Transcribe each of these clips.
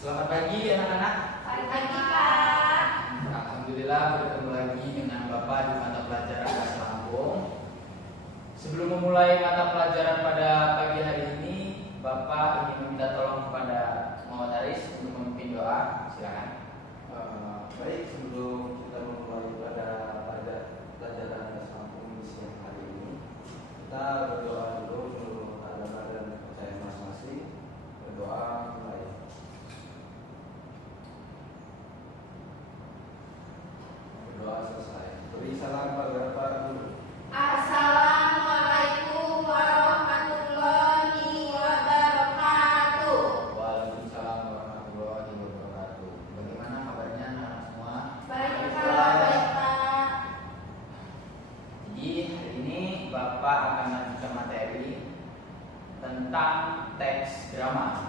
Selamat pagi anak-anak. Pagi Pak. Alhamdulillah bertemu lagi dengan Bapak di mata pelajaran bahasa Lampung. Sebelum memulai mata pelajaran pada pagi hari ini, Bapak ingin meminta tolong kepada Muhammad Aris untuk memimpin doa. Silakan. Baik, sebelum kita memulai pada pelajaran bahasa Lampung di siang hari ini, kita berdoa dulu seluruh anak-anak dan percaya masing-masing. Berdoa mulai. Berdoa selesai. Beri salam pada Bapak dulu. Assalamualaikum warahmatullahi wabarakatuh. Waalaikumsalam warahmatullahi wabarakatuh. Bagaimana kabarnya anak-anak semua? Baik Pak, baik Pak. Jadi hari ini Bapak akan melanjutkan materi tentang teks drama.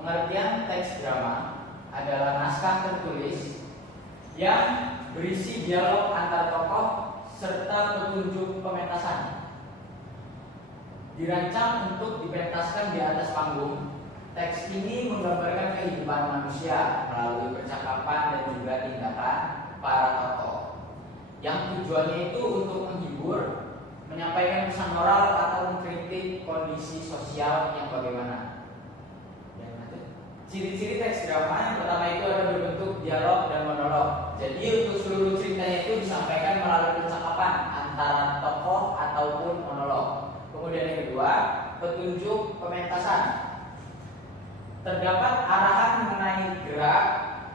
Pengertian teks drama adalah naskah tertulis yang berisi dialog antar tokoh serta petunjuk pementasan. Dirancang untuk dipentaskan di atas panggung, teks ini menggambarkan kehidupan manusia melalui percakapan dan juga tindakan para tokoh. Yang tujuannya itu untuk menghibur, menyampaikan pesan moral atau mengkritik kondisi sosial yang bagaimana. Ciri-ciri teks drama yang pertama itu ada berbentuk dialog dan monolog. Jadi untuk seluruh ceritanya itu disampaikan melalui percakapan antara tokoh ataupun monolog. Kemudian yang kedua, petunjuk pementasan. Terdapat arahan mengenai gerak,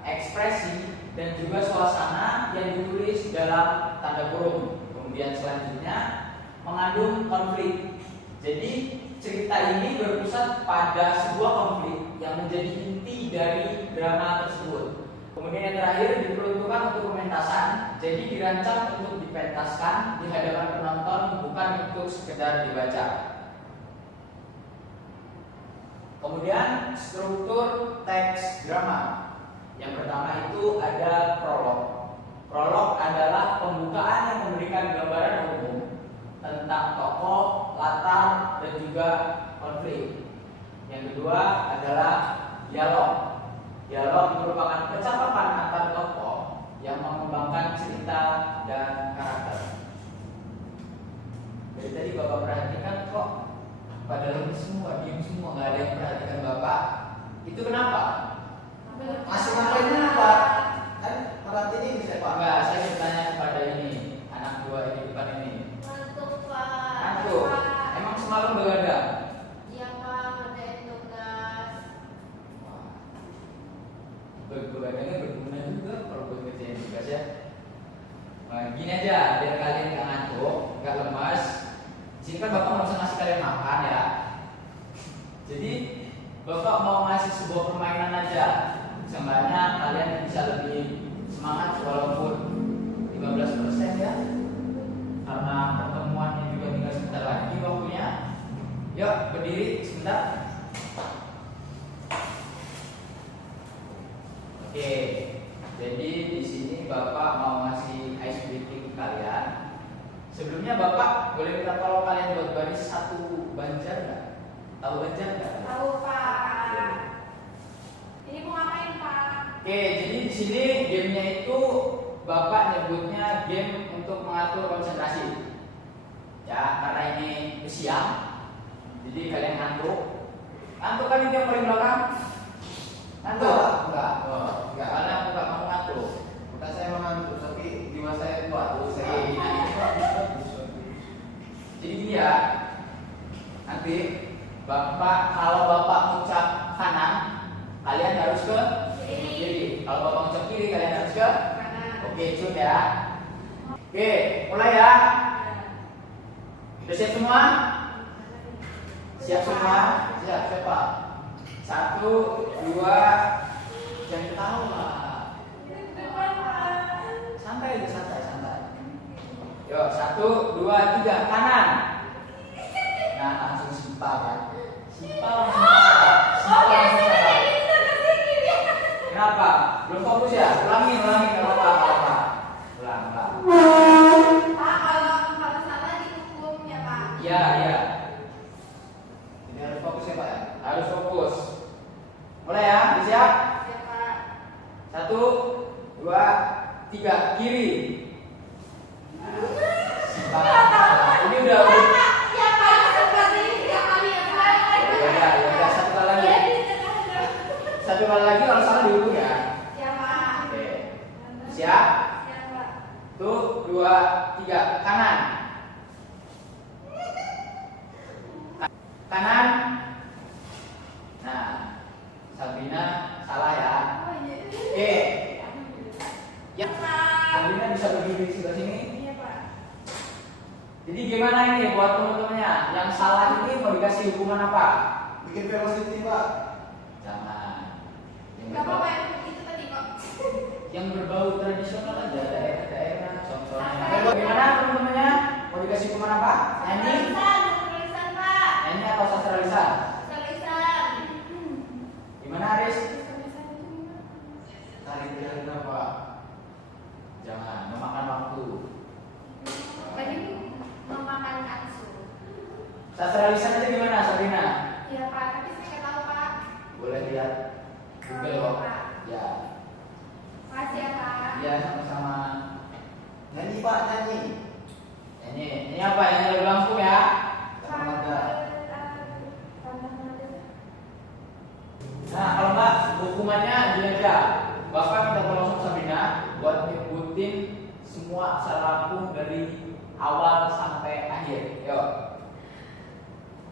ekspresi, dan juga suasana yang ditulis dalam tanda kurung. Kemudian selanjutnya mengandung konflik. Jadi cerita ini berpusat pada sebuah konflik yang menjadi inti dari drama tersebut. Kemudian yang terakhir diperuntukkan untuk pementasan, jadi dirancang untuk dipentaskan di hadapan penonton, bukan untuk sekedar dibaca. Kemudian struktur teks drama. Yang pertama itu ada prolog. Prolog adalah pembukaan yang memberikan gambaran umum tentang tokoh, latar, dan juga konflik. Yang kedua adalah dialog. Dialog merupakan percakapan antar tokoh yang mengembangkan cerita dan karakter. Dari tadi Bapak perhatikan kok pada lemes semua, diam semua, nggak ada yang perhatikan Bapak. Itu kenapa? Masih ngapain apa? Kan perhatian ini bisa Pak? Enggak, saya bertanya kepada ini anak dua di depan ini. Ngantuk Pak. Ngantuk. Emang semalam begadang? Iya Pak, ngerjain tugas. Begadangnya berguna juga kalau buat ngerjain tugas ya. Nah, gini aja biar kalian nggak ngantuk, nggak lemas. Sini kan Bapak nggak usah ngasih kalian makan ya. Jadi Bapak mau ngasih sebuah permainan aja. Seenggaknya kalian bisa lebih semangat walaupun 15% ya. Karena pertemuannya juga tinggal sebentar lagi waktunya. Yuk berdiri sebentar. Oke, jadi di sini Bapak mau ngasih ice breaking ke kalian. Sebelumnya Bapak boleh minta tolong kalian buat baris satu banjar nggak? Tahu banjar nggak? Tahu Pak. Ini mau ngapain Pak? Oke, jadi di sini gamenya itu Bapak nyebutnya game untuk mengatur konsentrasi. Ya, karena ini siang, jadi kalian ngantuk. Ngantuk kan itu yang paling belakang? Ngantuk? Enggak. Oh, enggak, karena aku nggak mau ngantuk. Bukan saya mengantuk, tapi jiwa saya kuat. Jadi gini ya, nanti kalau Bapak ucap kanan, kalian harus ke kiri. Kalau Bapak ucap kiri, kalian harus ke Kanan. Oke, cut ya. Oke, mulai ya. Sudah siap semua? Siap semua? Siap, siapa? 1, 2, jangan ketawa. Santai aja, santai. Yuk, 1, 2, 3, kanan. Nah, langsung simpal kan? Simpal. Kenapa? Belum fokus ya? Ulangi, nggak apa-apa. Ulang. Pak, kalau salah dihukum ya Pak. Iya. 2, 3. Kanan. Kanan. Nah, Sabrina salah ya. Oh iya. Oke. Ya, Sabrina bisa berdiri di sebelah sini. Iya Pak. Jadi gimana ini buat teman-temannya? Yang salah ini mau dikasih hukuman apa? Bikin velocity Pak. Jangan. Yang Gak apa-apa berbau, yang itu tadi kok. yang berbau tradisional aja, daerah-daerah contohnya. Apa? Gimana teman-temannya? Mau dikasih hukuman apa? Nyanyi? Tulisan Pak. Nyanyi atau sastra lisan? Tulisan. Gimana Aris? Tulisan itu gimana? Tarik jalan apa? Jangan memakan waktu. Tadi memakan katsu. Sastra lisan aja gimana Sabrina? Iya Pak, tapi saya nggak tahu Pak. Boleh lihat Google kok. Pak. Ya, Makasih ya Pak. ya sama-sama. Nyanyi Pak, nyanyi. Ini apa? Yang lagu langsung ya? Nah, kalau nggak hukumannya gini aja. Bapak minta tolong sama Sabrina buat nyebutin semua aksara lambung dari awal sampai akhir. Yuk.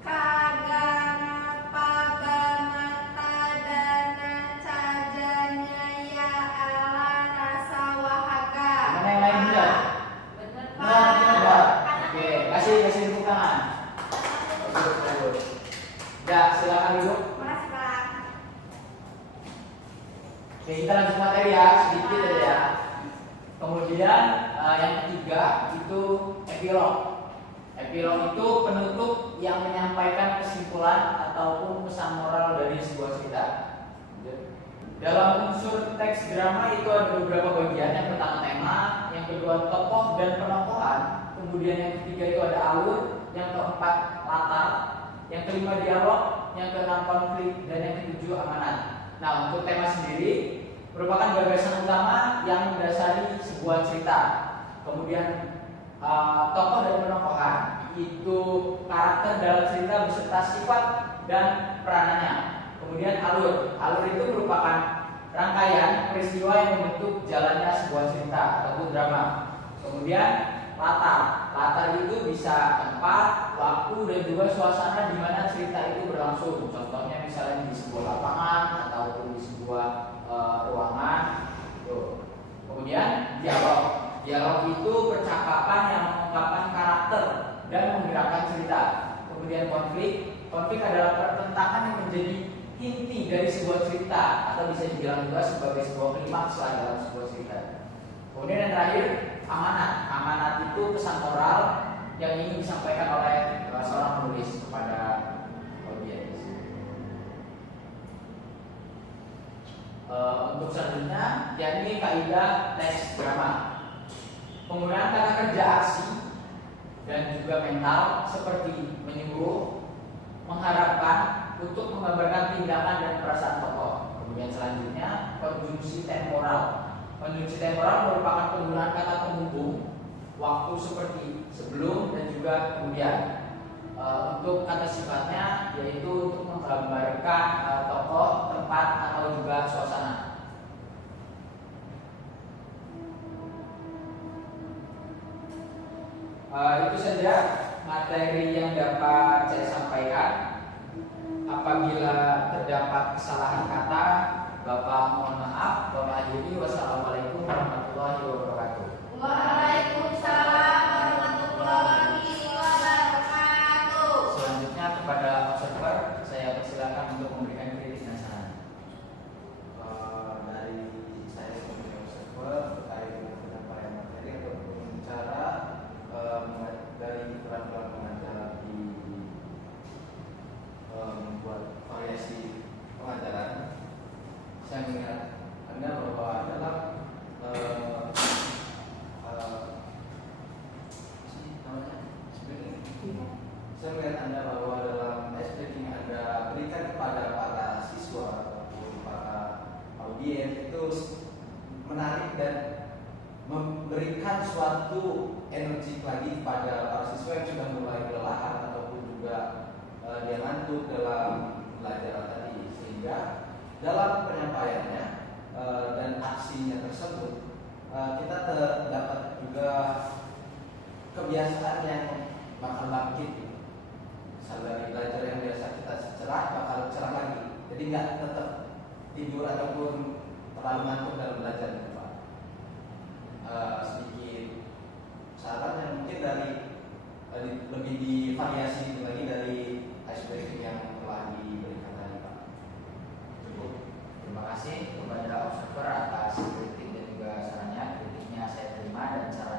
Kagana pagana tadana cajanya ya ala rasa wahaga. Mana yang lain benar? Bener Nah, benar. Oke, kasih tepuk tangan. Bagus, bagus. Ya, silakan duduk. Makasih Pak. Oke, kita lanjut materi ya, sedikit aja ya. Kemudian yang ketiga itu epilog. Epilog itu penutup yang menyampaikan kesimpulan ataupun pesan moral dari sebuah cerita. Dalam unsur teks drama itu ada beberapa bagian. Yang pertama tema, yang kedua tokoh dan penokohan, kemudian yang ketiga itu ada alur, yang keempat latar, yang kelima dialog, yang keenam konflik, dan yang ketujuh amanat. Nah, untuk tema sendiri merupakan gagasan utama yang mendasari sebuah cerita. Kemudian tokoh dan penokohan itu karakter dalam cerita beserta sifat dan peranannya. Kemudian alur itu merupakan rangkaian peristiwa yang membentuk jalannya sebuah cerita ataupun drama. Kemudian latar itu bisa tempat, waktu, dan juga suasana di mana cerita itu berlangsung. Contohnya misalnya di sebuah lapangan ataupun di sebuah ruangan. Tuh. Kemudian dialog itu percakapan yang mengungkapkan karakter dan menggerakkan cerita. Kemudian konflik adalah pertentangan yang menjadi inti dari sebuah cerita atau bisa dibilang juga sebagai sebuah klimaks lah dalam sebuah cerita. Kemudian yang terakhir amanat itu pesan moral yang ingin disampaikan oleh seorang penulis kepada audiens. Untuk selanjutnya, yakni kaidah teks drama. Penggunaan kata kerja aksi dan juga mental seperti menyuruh, mengharapkan untuk menggambarkan tindakan dan perasaan tokoh. Kemudian selanjutnya konjungsi temporal. Konjungsi temporal merupakan penggunaan kata penghubung waktu seperti sebelum dan juga kemudian. Untuk kata sifatnya yaitu untuk menggambarkan tokoh, tempat atau juga suasana. Itu saja materi yang dapat saya sampaikan. Apabila terdapat kesalahan kata, Bapak mohon maaf. Bapak akhiri. Wassalamualaikum warahmatullahi wabarakatuh. Waalaikumsalam warahmatullahi wabarakatuh. Selanjutnya kepada observer, saya persilakan untuk memberikan kritik dan saran. Dari saya sebagai observer terkait dengan penyampaian materi atau cara dari peran-peran pengajar di membuat variasi pengajaran, saya melihat Anda bahwa dalam saya melihat Anda bahwa dalam SPK yang Anda berikan kepada para siswa ataupun para audiens itu menarik dan memberikan suatu energi lagi pada para siswa yang sudah mulai kelelahan ataupun juga dia ngantuk dalam pelajaran tadi, sehingga dalam penyampaiannya dan aksinya tersebut kita terdapat juga kebiasaan yang bakal bangkit gitu. Misal dari belajar yang biasa kita cerah bakal cerah lagi. Jadi nggak tetap tidur ataupun terlalu ngantuk dalam belajar gitu, Pak. Sedikit saran yang mungkin dari lebih divariasi lagi dari ice breaking yang telah diberikan tadi, Pak. Cukup. Terima kasih kepada observer atas kritik dan juga sarannya. Kritiknya saya terima dan cara